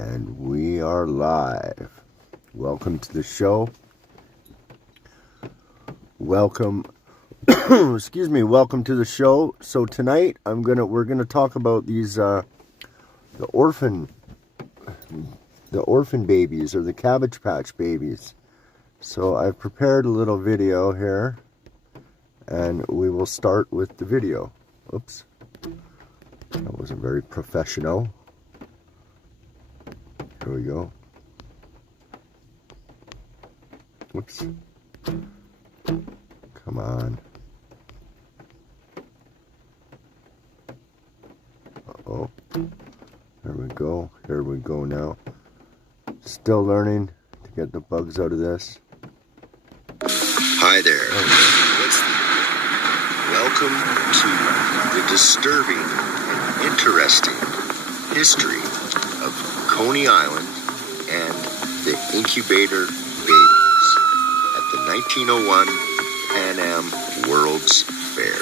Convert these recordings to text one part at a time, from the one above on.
And we are live. Welcome to the show. Welcome welcome to the show. So tonight we're gonna talk about these the orphan babies, or the Cabbage Patch babies. So I've prepared a little video here, and we will start with the video. Oops, that wasn't very professional. Here we go. Whoops. Come on. Uh-oh. There we go. Here we go now. Still learning to get the bugs out of this. Hi there. Welcome to the disturbing and interesting history of Coney Island and the incubator babies at the 1901 Pan Am World's Fair.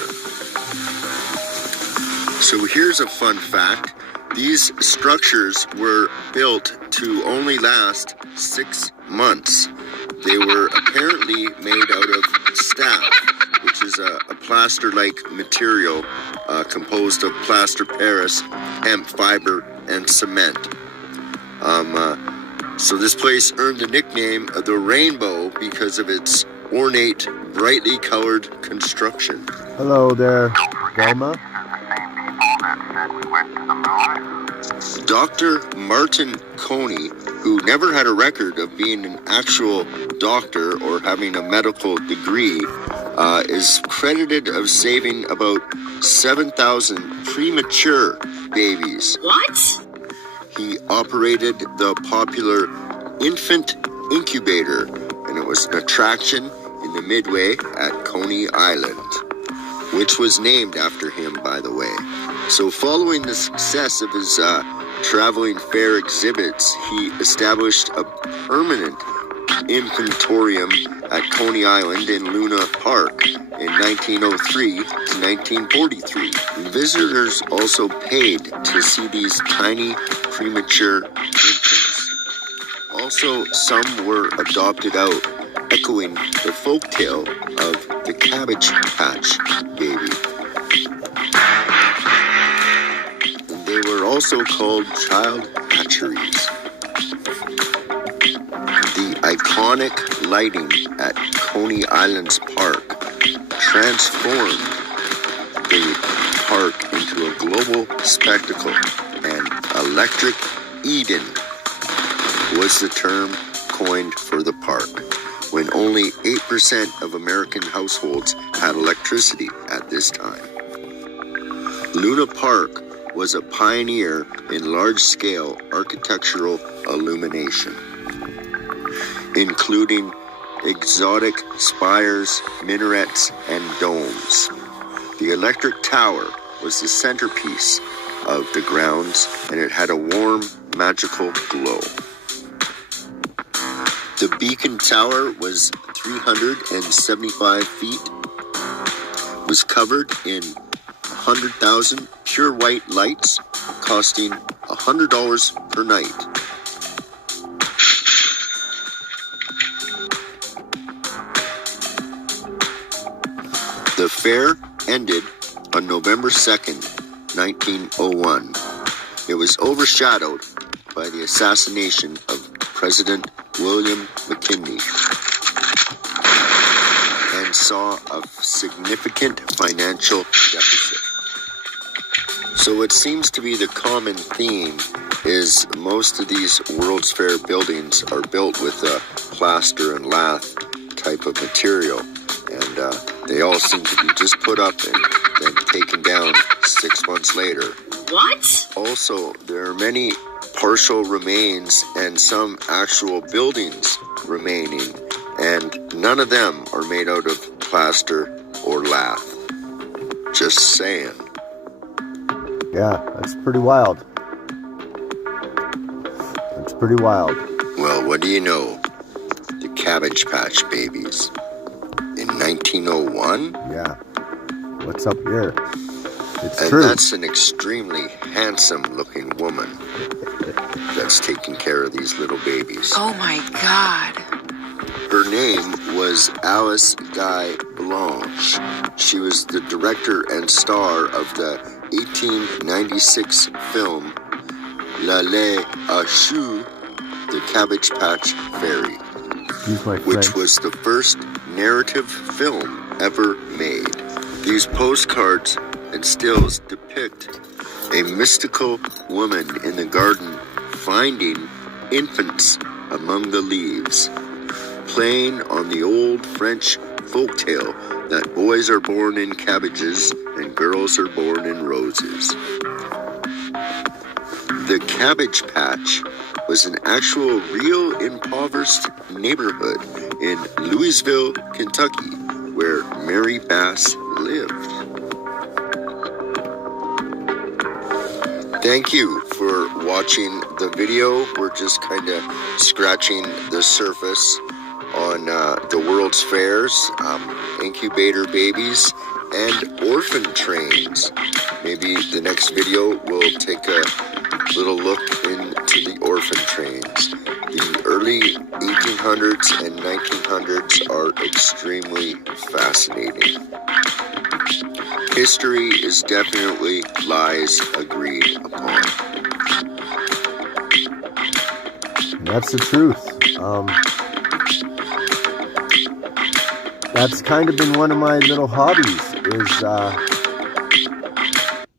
So here's a fun fact. These structures were built to only last 6 months. They were apparently made out of staff, which is a plaster-like material composed of plaster Paris, hemp fiber, and cement. So this place earned the nickname the Rainbow because of its ornate, brightly colored construction. Hello there, Velma. Dr. Martin Coney, who never had a record of being an actual doctor or having a medical degree, is credited of saving about 7,000 premature babies. What? He operated the popular infant incubator, and it was an attraction in the Midway at Coney Island, which was named after him, by the way. So following the success of his traveling fair exhibits, he established a permanent infantorium at Coney Island in Luna Park in 1903 to 1943. Visitors also paid to see these tiny premature infants. Also, some were adopted out, echoing the folktale of the Cabbage Patch baby. They were also called child hatcheries. The iconic lighting at Coney Island's park transformed the park into a global spectacle, and Electric Eden was the term coined for the park, when only 8% of American households had electricity at this time. Luna Park was a pioneer in large-scale architectural illumination, including exotic spires, minarets, and domes. The electric tower was the centerpiece of the grounds, and it had a warm, magical glow. The beacon tower was 375 feet, was covered in 100,000 pure white lights, costing $100 per night. The fair ended on November 2nd, 1901. It was overshadowed by the assassination of President William McKinley and saw a significant financial deficit. So it seems to be the common theme is most of these World's Fair buildings are built with a plaster and lath type of material, and they all seem to be just put up and then taken down 6 months later. What? Also, there are many partial remains and some actual buildings remaining, and none of them are made out of plaster or lath. Just saying. Yeah, that's pretty wild. That's pretty wild. Well, what do you know? The Cabbage Patch babies. In 1901? Yeah. What's up here? It's And true. that's an extremely handsome looking woman that months taking care of these little babies. Oh my God. Her name was Alice Guy Blanche. She was the director and star of the 1896 film L'Allée à Choux, The Cabbage Patch Fairy, which was the first narrative film ever made. These postcards and stills depict a mystical woman in the garden finding infants among the leaves, playing on the old French folktale that boys are born in cabbages and girls are born in roses. The Cabbage Patch was an actual real impoverished neighborhood in Louisville, Kentucky, where Mary Bass lived. Thank you for watching the video. We're just kind of scratching the surface on the World's Fairs, incubator babies, and orphan trains. Maybe the next video will take a little look into the orphan trains. The early 1800s and 1900s are extremely fascinating. History is definitely lies agreed upon. That's the truth. That's kind of been one of my little hobbies, is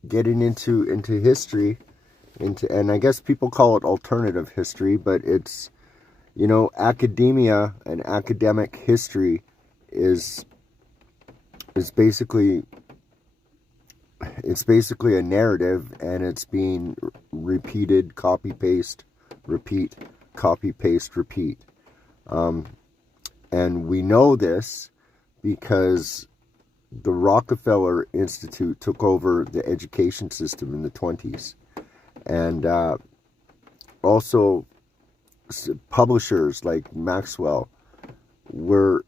getting into history, and I guess people call it alternative history, but it's, you know, academia and academic history is basically, it's basically a narrative, and it's being repeated, copy paste, repeat, copy paste, repeat. And we know this because the Rockefeller Institute took over the education system in the 20s. And also publishers like Maxwell were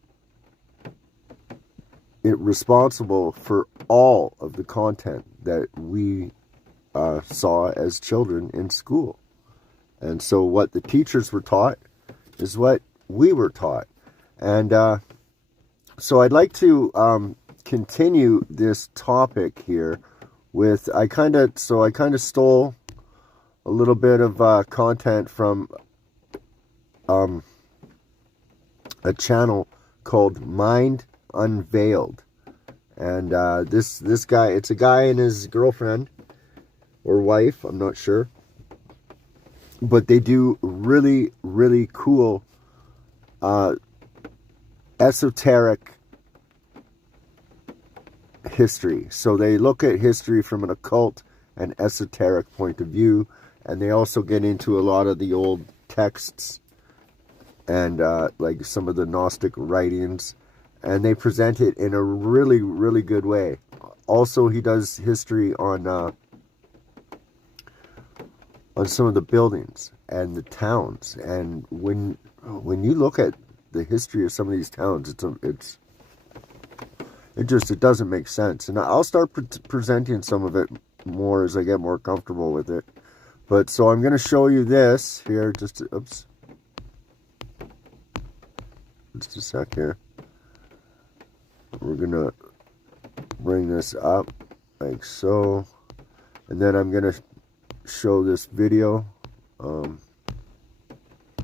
responsible for all of the content that we saw as children in school. And so what the teachers were taught is what we were taught. And so I'd like to continue this topic here with, I kind of stole a little bit of content from a channel called Mind Unveiled. And this guy, it's a guy and his girlfriend or wife, I'm not sure, but they do really, really cool esoteric history. So they look at history from an occult and esoteric point of view, and they also get into a lot of the old texts and like some of the Gnostic writings, and they present it in a really, really good way. Also, he does history on some of the buildings and the towns, and when you look at the history of some of these towns, it doesn't make sense. And I'll start presenting some of it more as I get more comfortable with it. But so I'm going to show you this here. Just a sec here. We're going to bring this up like so, and then I'm going to show this video.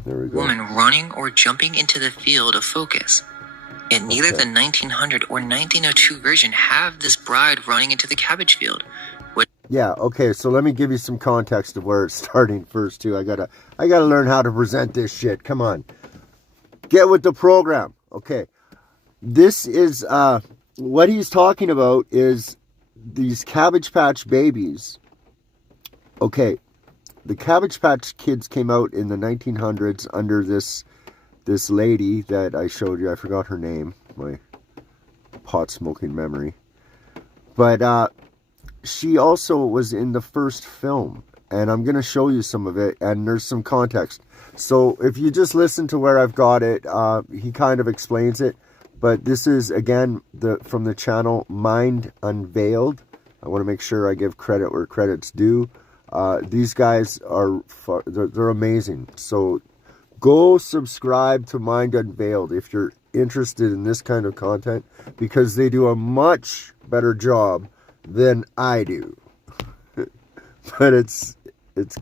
There we go. Woman running or jumping into the field of focus. Yet neither the 1900 or 1902 version have this bride running into the cabbage field. Yeah, okay, so let me give you some context of where it's starting first too. I gotta learn how to present this shit. Come on. Get with the program. Okay. This is what he's talking about is these Cabbage Patch babies. Okay. The Cabbage Patch Kids came out in the 1900s under this lady that I showed you. I forgot her name. My pot-smoking memory. But she also was in the first film. And I'm going to show you some of it. And there's some context. So if you just listen to where I've got it, he kind of explains it. But this is, again, from the channel Mind Unveiled. I want to make sure I give credit where credit's due. These guys are they're amazing. So go subscribe to Mind Unveiled if you're interested in this kind of content, because they do a much better job than I do. But it's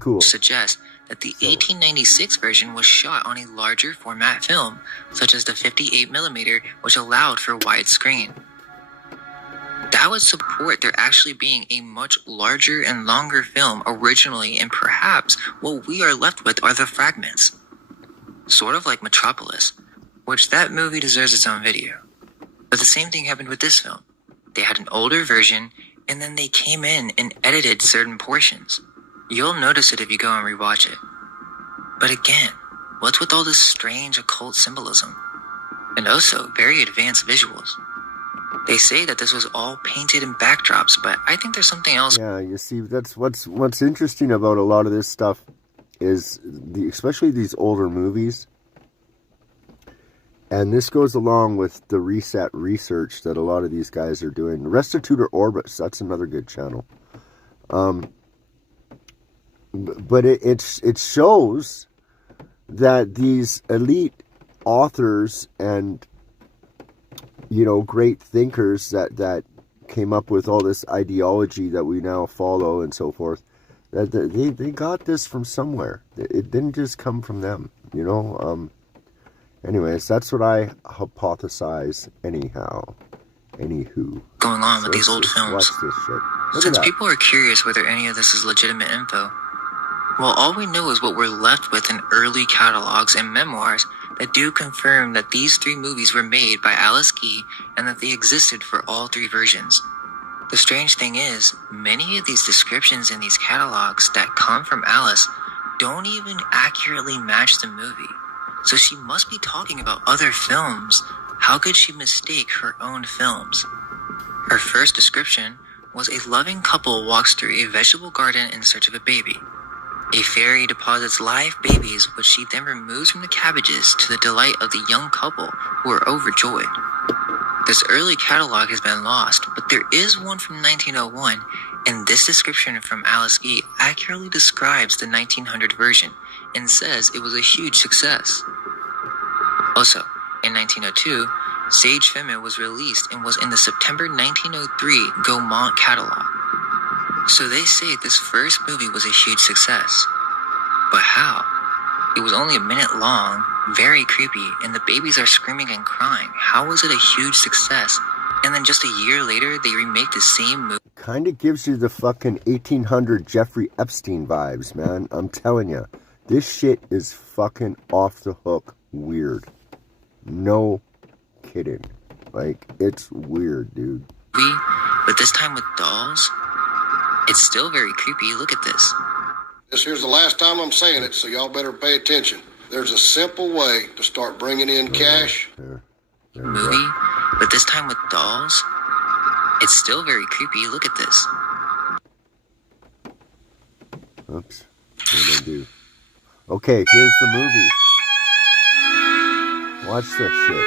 cool. Suggest that the 1896 version was shot on a larger format film, such as the 58mm, which allowed for widescreen. That would support there actually being a much larger and longer film originally, and perhaps what we are left with are the fragments. Sort of like Metropolis, which that movie deserves its own video. But the same thing happened with this film. They had an older version, and then they came in and edited certain portions. You'll notice it if you go and rewatch it. But again, what's with all this strange occult symbolism? And also very advanced visuals. They say that this was all painted in backdrops, but I think there's something else. Yeah, you see, that's what's interesting about a lot of this stuff is especially these older movies. And this goes along with the reset research that a lot of these guys are doing. Restitutor Orbis, that's another good channel. But it shows that these elite authors and, you know, great thinkers that came up with all this ideology that we now follow and so forth, that they got this from somewhere. It didn't just come from them, you know. Anyways, that's what I hypothesize anyhow. Anywho. Going on with these old films. Watch this shit. Since people are curious whether any of this is legitimate info, well, all we know is what we're left with in early catalogs and memoirs that do confirm that these 3 movies were made by Alice Guy and that they existed for all 3 versions. The strange thing is, many of these descriptions in these catalogs that come from Alice don't even accurately match the movie. So she must be talking about other films. How could she mistake her own films? Her first description was a loving couple walks through a vegetable garden in search of a baby. A fairy deposits live babies, which she then removes from the cabbages to the delight of the young couple, who are overjoyed. This early catalog has been lost, but there is one from 1901, and this description from Alice Guy accurately describes the 1900 version and says it was a huge success. Also, in 1902, Sage Femme was released and was in the September 1903 Gaumont catalog. So they say this first movie was a huge success. But how? It was only a minute long, very creepy, and the babies are screaming and crying. How was it a huge success? And then just a year later, they remake the same movie. Kind of gives you the fucking 1800 Jeffrey Epstein vibes, man. I'm telling you. This shit is fucking off the hook weird. No kidding. Like, it's weird, dude. But this time with dolls? It's still very creepy. Look at this. This here's the last time I'm saying it, so y'all better pay attention. There's a simple way to start bringing in cash. There Movie, but this time with dolls? It's still very creepy. Look at this. Oops. What did I do? Okay, here's the movie. Watch this shit.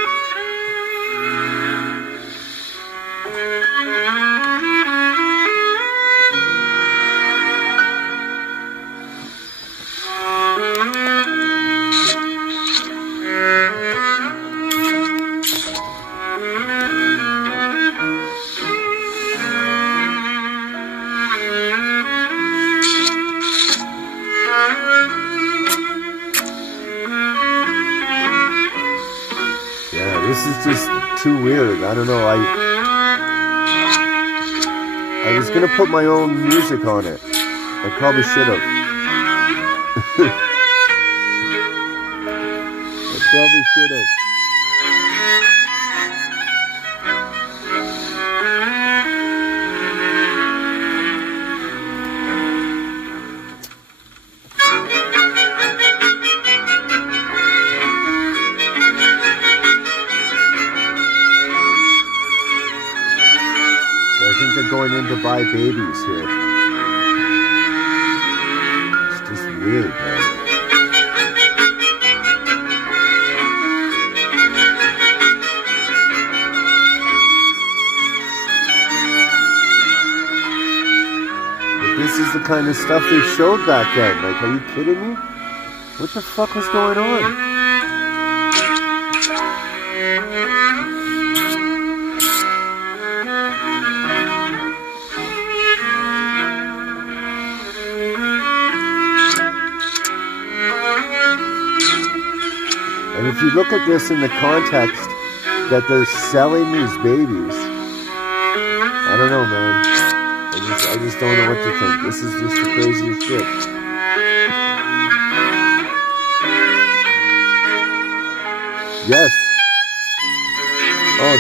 This is just too weird. I don't know. I was gonna put my own music on it. I probably should have. I probably should have. Going in to buy babies here. It's just weird, man. But this is the kind of stuff they showed back then. Like, are you kidding me? What the fuck was going on? And if you look at this in the context that they're selling these babies, I don't know, man. I just don't know what to think. This is just the craziest shit. Yes. Oh.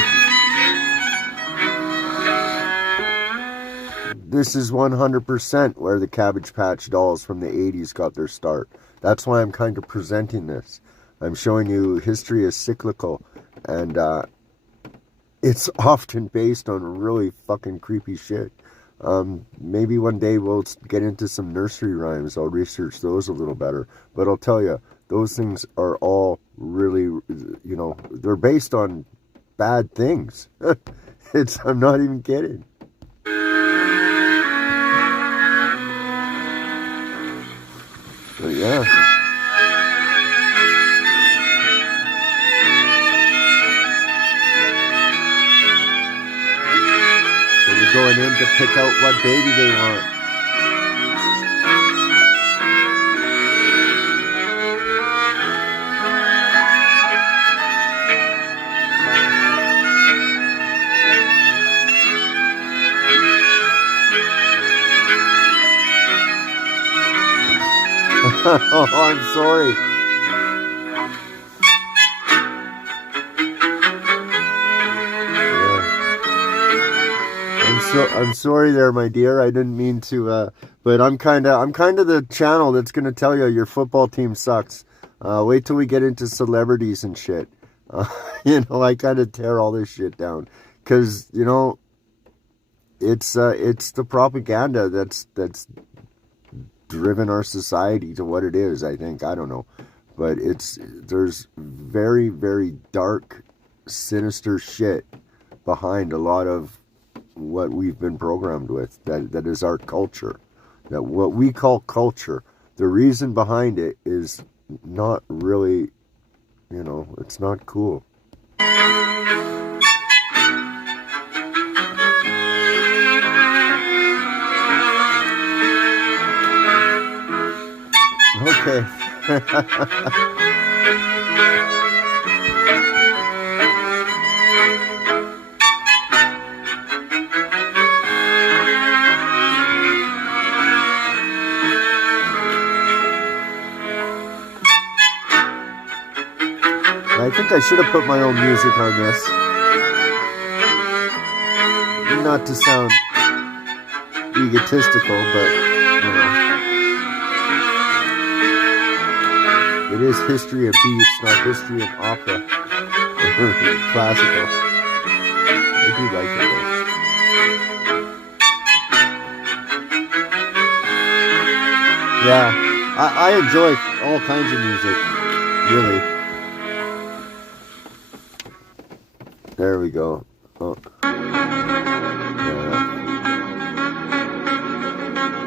This is 100% where the Cabbage Patch dolls from the 80s got their start. That's why I'm kind of presenting this. I'm showing you history is cyclical, and it's often based on really fucking creepy shit. Maybe one day we'll get into some nursery rhymes. I'll research those a little better. But I'll tell you, those things are all really, you know, they're based on bad things. I'm not even kidding. But yeah. So you're going in to pick out what baby they want. Oh, I'm sorry. Yeah. I'm sorry there, my dear. I didn't mean to, but I'm kind of the channel that's going to tell you your football team sucks. Wait till we get into celebrities and shit. You know, I kind of tear all this shit down because, you know, it's the propaganda that's driven our society to what it is, I think. I don't know. But there's very, very dark, sinister shit behind a lot of what we've been programmed with. That is our culture. That what we call culture, the reason behind it is not really, you know, it's not cool. Okay. I think I should have put my own music on this. Not to sound egotistical, but, you know. It is history of beats, not history of opera. Classical. I do like it though. Yeah, I enjoy all kinds of music, really. There we go. Oh. Yeah.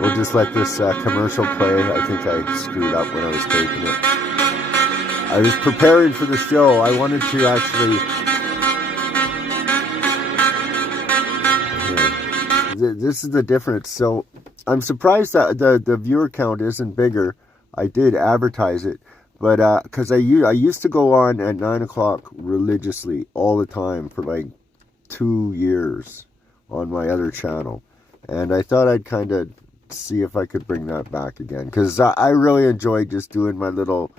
We'll just let this commercial play. I think I screwed up when I was taking it. I was preparing for the show. I wanted to actually... This is the difference. So I'm surprised that the viewer count isn't bigger. I did advertise it. But because I used to go on at 9 o'clock religiously all the time for like 2 years on my other channel. And I thought I'd kind of see if I could bring that back again. Because I really enjoyed just doing my little...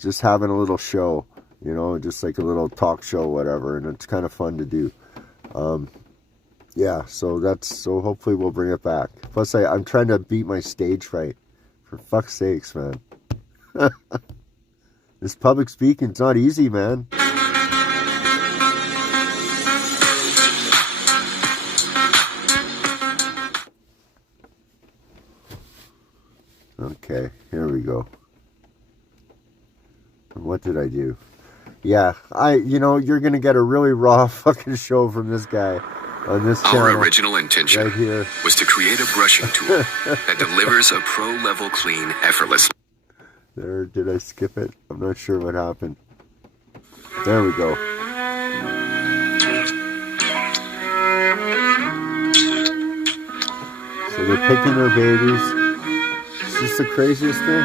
Just having a little show, you know, just like a little talk show, whatever, and it's kind of fun to do. Yeah, so hopefully we'll bring it back. Plus, I'm trying to beat my stage fright. For fuck's sakes, man. This public speaking's not easy, man. Okay, here we go. What did I do? Yeah, you know, you're going to get a really raw fucking show from this guy. on this channel. Our original intention right here was to create a brushing tool that delivers a pro-level clean effortlessly. There, did I skip it? I'm not sure what happened. There we go. So they're picking their babies. It's just the craziest thing.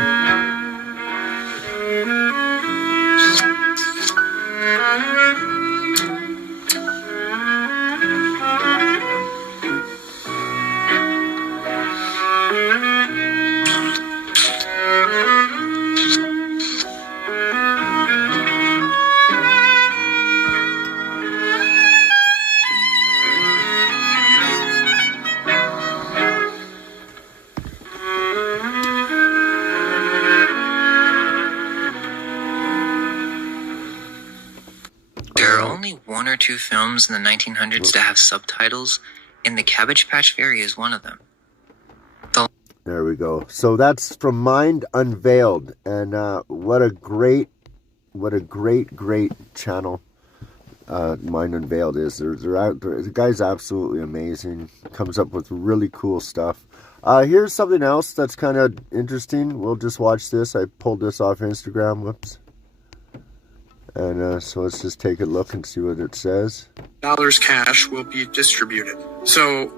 There are only one or two films in the 1900s that have subtitles, and The Cabbage Patch Fairy is one of them. There we go. So that's from Mind Unveiled, and what a great channel Mind Unveiled is. The guy's absolutely amazing. Comes up with really cool stuff. Here's something else that's kind of interesting. We'll just watch this. I pulled this off Instagram. Whoops. And so let's just take a look and see what it says. Dollars cash will be distributed. So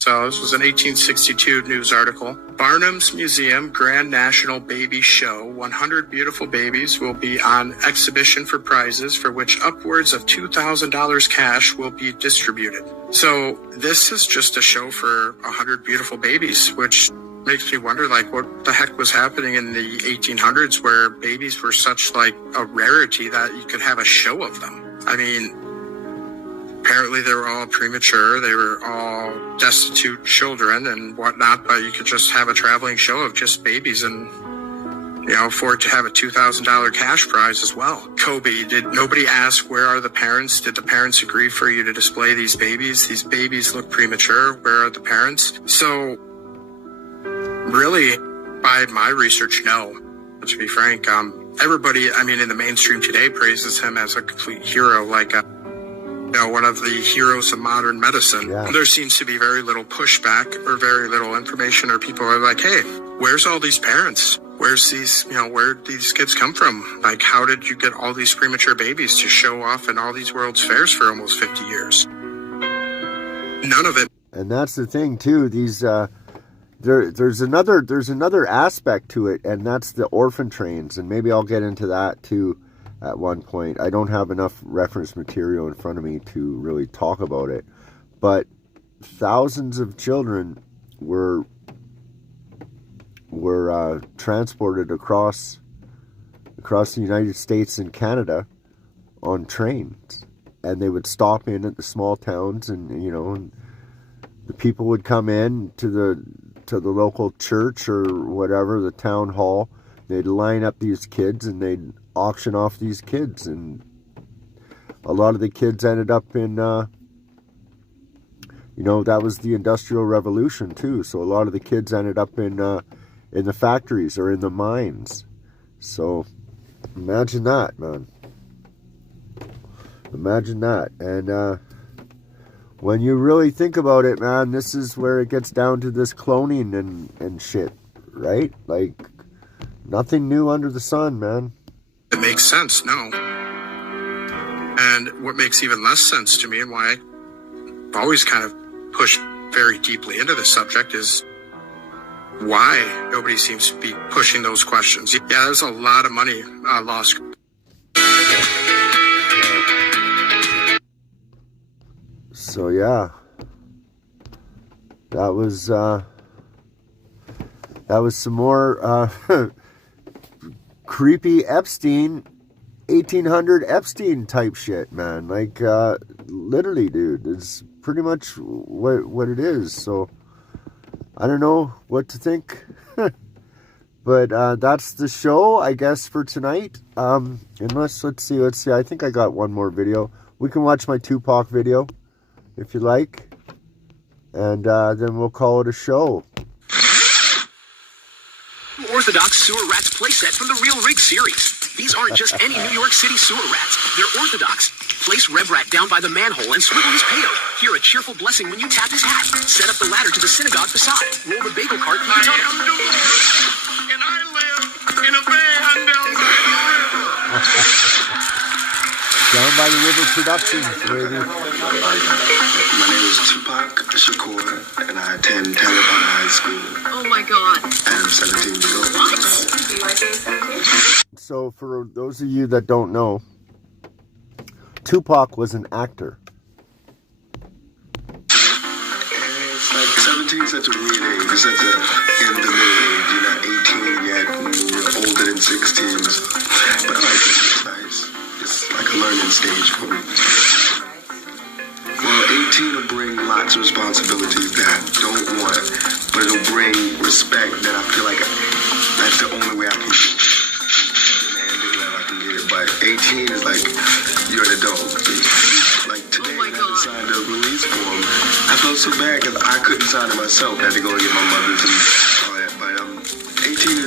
this was an 1862 news article. Barnum's Museum Grand National Baby Show. 100 beautiful babies will be on exhibition for prizes for which upwards of $2,000 cash will be distributed. So this is just a show for 100 beautiful babies, which makes me wonder, like, what the heck was happening in the 1800s where babies were such, like, a rarity that you could have a show of them. I mean, apparently they were all premature, they were all destitute children and whatnot, but you could just have a traveling show of just babies and, you know, for it to have a $2,000 cash prize as well. Kobe, did nobody ask where are the parents? Did the parents agree for you to display these babies? These babies look premature. Where are the parents? So, really, by my research, no. To be frank, everybody, I mean, in the mainstream today praises him as a complete hero, like one of the heroes of modern medicine. Yeah. There seems to be very little pushback or very little information, or people are like, hey, where's all these parents? Where's these, where did these kids come from? Like, how did you get all these premature babies to show off in all these World's Fairs for almost 50 years? None of it. And that's the thing too. These there's another aspect to it, and that's the orphan trains, and maybe I'll get into that too at one point. I don't have enough reference material in front of me to really talk about it, but thousands of children were transported across the United States and Canada on trains, and they would stop in at the small towns, and and the people would come in to the local church or whatever, the town hall. They'd line up these kids and they'd auction off these kids, and a lot of the kids ended up in that was the Industrial Revolution too, so a lot of the kids ended up in the factories or in the mines. So imagine that, man. Imagine that. And when you really think about it, man, this is where it gets down to this cloning and shit, right? Like, nothing new under the sun, man. It makes sense, no. And what makes even less sense to me, and why I've always kind of pushed very deeply into this subject, is why nobody seems to be pushing those questions. Yeah, there's a lot of money lost. So yeah, that was some more creepy Epstein, 1800 Epstein type shit, man. Like, literally, dude, it's pretty much what it is. So I don't know what to think, but that's the show, I guess, for tonight. Unless, let's see. I think I got one more video. We can watch my Tupac video if you like, and then we'll call it a show. Orthodox sewer rats playset from the Real Rig series. These aren't just any New York City sewer rats. They're orthodox, Place Rev Rat down by the manhole and swivel his payload. Hear a cheerful blessing when you tap his hat. Set up the ladder to the synagogue facade. Roll the bagel cart through the tunnel. And I live in a van down by the river. Down by the River Productions, baby. My name is Tupac Shakur, and I attend Talibana High School. Oh my god. And I'm 17 years old. What? So, for those of you that don't know, Tupac was an actor. It's like 17 is such a weird age. It's such a in the middle age. You're not 18 yet, and you're older than 16s. But I like it. It's nice. It's like a learning stage for me. Well, 18 will bring lots of responsibilities that I don't want, but it'll bring respect that I feel like that's the only way I can demand it, that I can get it. But 18 is like, you're an adult. Like today, I had to sign the release form. I felt so bad because I couldn't sign it myself. I had to go and get my mother's and all that. But 18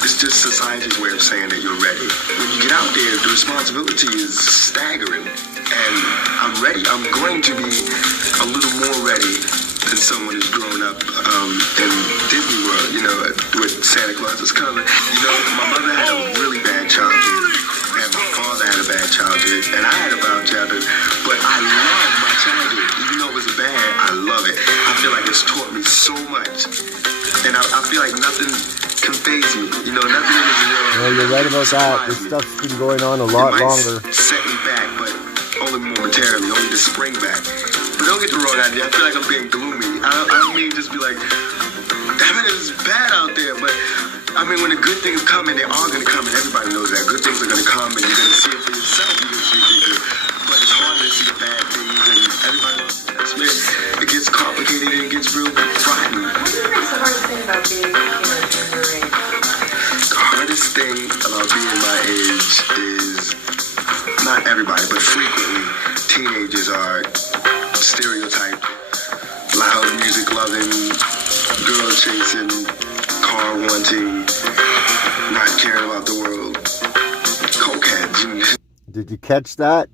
it's just society's way of saying that you're ready. When you get out there, the responsibility is staggering. And I'm ready. I'm going to be a little more ready than someone who's grown up in Disney World, you know, with Santa Claus. It's kind of, you know, my mother had a really bad childhood, and my father had a bad childhood, and I had a bad childhood, but I love my childhood. Even though it was bad, I love it. I feel like it's taught me so much, and I feel like nothing can faze me. You know, nothing in this world. Well, you're right about that. This stuff's been going on a lot longer. Set me back, but only momentarily, only to spring back. But don't get the wrong idea. I feel like I'm being gloomy. I don't mean just be like, damn it, it's bad out there. But I mean, when the good things come, and they are going to come, and everybody knows that good things are going to come, and you're going to see it for yourself. You're going to see things, but it's harder to see the bad things, and everybody knows that. It gets complicated and it gets real frightening. What's the hardest thing about being your age? The hardest thing about being my age is, not everybody, but frequently, teenagers are stereotyped, loud music loving, girl chasing, car wanting, not caring about the world, cokeheads. Did you catch that?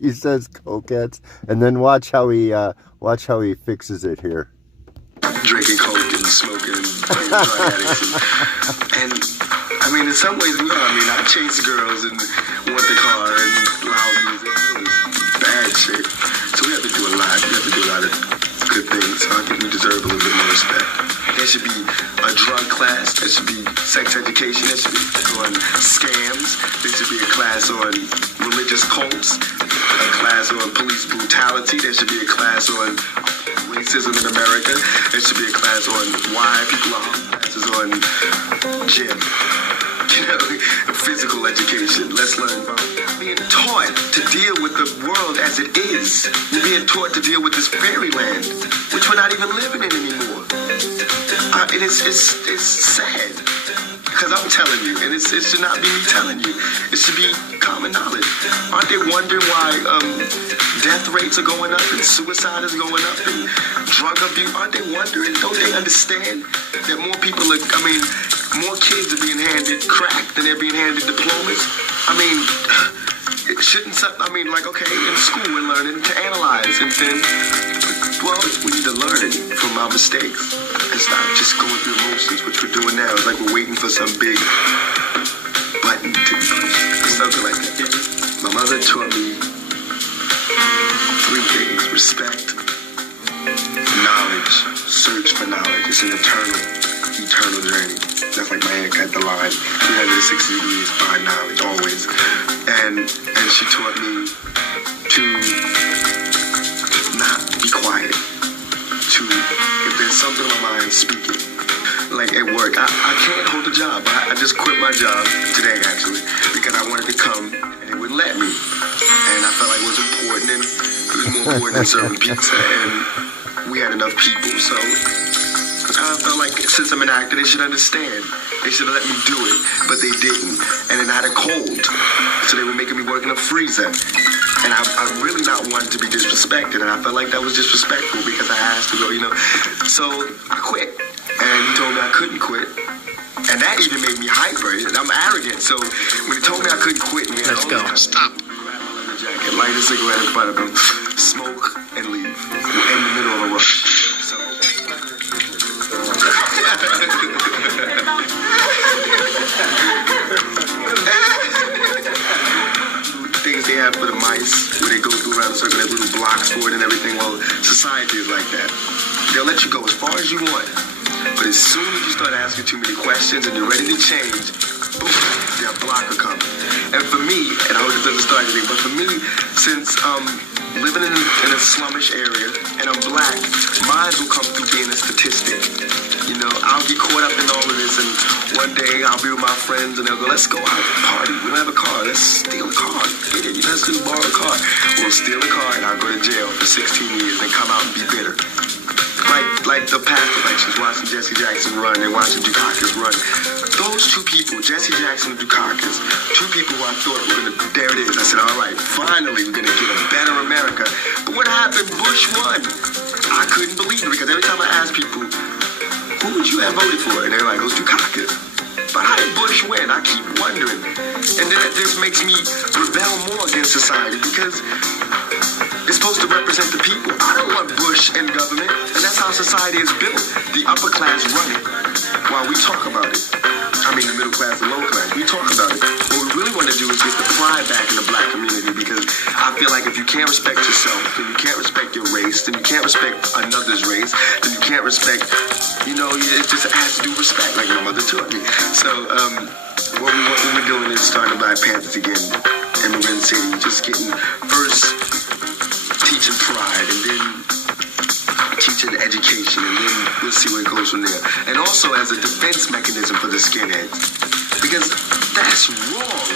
He says cokeheads, and then watch how he fixes it here. Drinking coke and smoking and playing drug addicts, and I mean, in some ways we are. I mean, I chase girls and want the car and loud music, bad shit. So we have to do a lot. We have to do a lot of good things. So I think we deserve a little bit more respect. There should be a drug class. There should be sex education. There should be on scams. There should be a class on religious cults. A class on police brutality. There should be a class on racism in America. There should be a class on why people are classes on gym. You know, physical education. Let's learn about being taught to deal with the world as it is. You're being taught to deal with this fairyland, which we're not even living in anymore. And it's sad. Because I'm telling you, and it should not be me telling you. It should be common knowledge. Aren't they wondering why death rates are going up and suicide is going up and drug abuse? Aren't they wondering? Don't they understand that more people are, more kids are being handed crack than they're being handed diplomas? I mean, it shouldn't, okay, in school we're learning to analyze and then, well, we need to learn from our mistakes and stop just going through emotions, which we're doing now. It's like we're waiting for some big button to be pushed or something like that. My mother taught me 3 things: respect, knowledge, search for knowledge. It's an eternal journey. That's like my haircut, the line, 360 degrees, find knowledge, always. And she taught me to not be quiet. If there's something on my mind, speak it. Like at work, I can't hold a job. I just quit my job today, actually, because I wanted to come and they wouldn't let me. And I felt like it was important, and it was more important than serving pizza. And we had enough people, so I felt like since I'm an actor, they should understand. They should have let me do it, but they didn't. And then I had a cold, so they were making me work in a freezer. And I'm really not wanting to be disrespected, and I felt like that was disrespectful because I asked to go, So I quit, and he told me I couldn't quit. And that even made me hyper. I'm arrogant, so when he told me I couldn't quit, Let's go. Stop. jacket, light a cigarette in front of him, smoke, and leave in the middle of a rush. So. Things they have for the mice, where they go through around the circle, they have little blocks for it and everything. Well, society is like that. They'll let you go as far as you want. But as soon as you start asking too many questions and you're ready to change, boom, their block will come. And for me, and I hope this doesn't start anything, but for me, since living in a slummish area and I'm black, mine will come through being a statistic. You know, I'll get caught up in all of this, and one day I'll be with my friends and they'll go, let's go out and party. We don't have a car. Let's steal a car. Get it. Let's just borrow a car. We'll steal a car and I'll go to jail for 16 years and come out and be bitter. Like the past elections, watching Jesse Jackson run and watching Dukakis run. Those two people, Jesse Jackson and Dukakis, two people who I thought were going to, there it is. I said, all right, finally we're going to get a better America. But what happened? Bush won. I couldn't believe it because every time I asked people, who would you have voted for? And they're like, it was Dukakis. But how did Bush win? I keep wondering. And then this makes me rebel more against society because it's supposed to represent the people. I don't want Bush in government. And that's how society is built. The upper class run it while we talk about it. I mean the middle class and low class. We talk about it. What we really want to do is get the pride back in the black community because I feel like if you can't respect yourself, then you can't respect your race, then you can't respect another's race, then you can't respect, you know, it just has to do respect like my mother taught me. So what we're doing is starting Black Panthers again. Immigrant City, just getting first teaching pride and then teaching education, and then we'll see where it goes from there. And also as a defense mechanism for the skinheads, because that's wrong,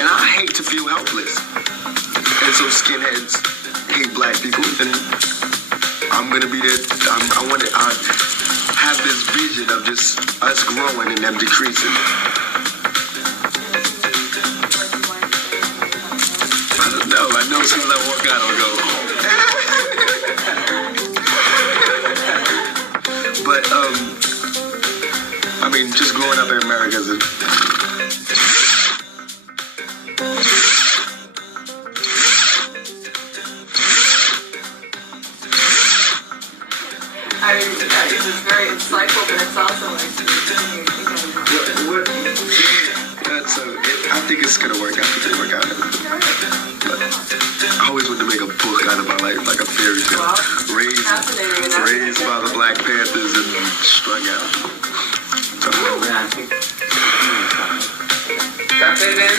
and I hate to feel helpless. And so skinheads hate black people, and I'm gonna be there. I have this vision of just us growing and them decreasing. I know as soon as I walk out, I'll go home. But, I mean, just growing up in America is I mean, this is very insightful, but it's also like, I think it's gonna work out. I think it'll work out. But I always wanted to make a book out of my life, like a fairy tale. Well, Raised by the Black Panthers and strung out. That's it, man.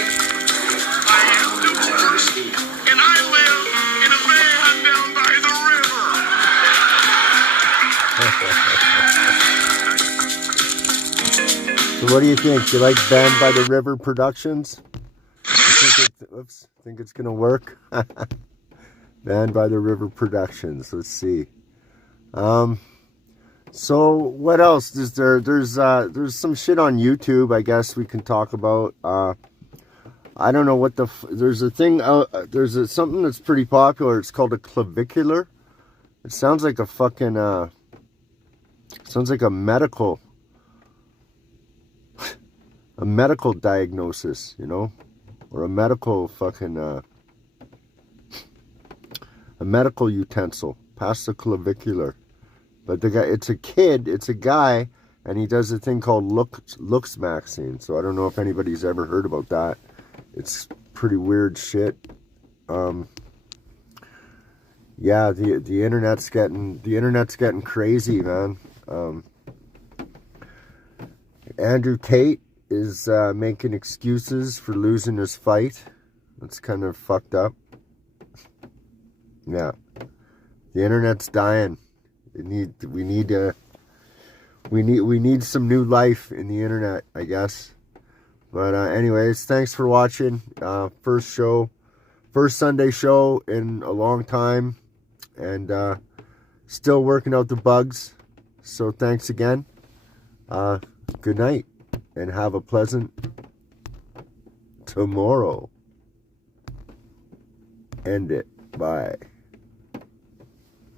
I am the worst, and I live in a van down by the river. So what do you think? You like Band by the River Productions? Think it's gonna work? Band by the River Productions. Let's see. So what else is there? There's some shit on YouTube, I guess we can talk about. I don't know what there's a thing. There's something that's pretty popular. It's called a clavicular. It sounds like a fucking. Sounds like a medical diagnosis, you know, or a medical fucking a medical utensil. Past the clavicular. But the guy, it's a guy, and he does a thing called looks maxing. So I don't know if anybody's ever heard about that. It's pretty weird shit. Yeah, the internet's getting crazy, man. Andrew Tate is making excuses for losing his fight. That's kind of fucked up. Yeah, the internet's dying. We need some new life in the internet, I guess. But anyways, thanks for watching. First Sunday show in a long time, and still working out the bugs. So thanks again. Good night, and have a pleasant tomorrow. End it. Bye.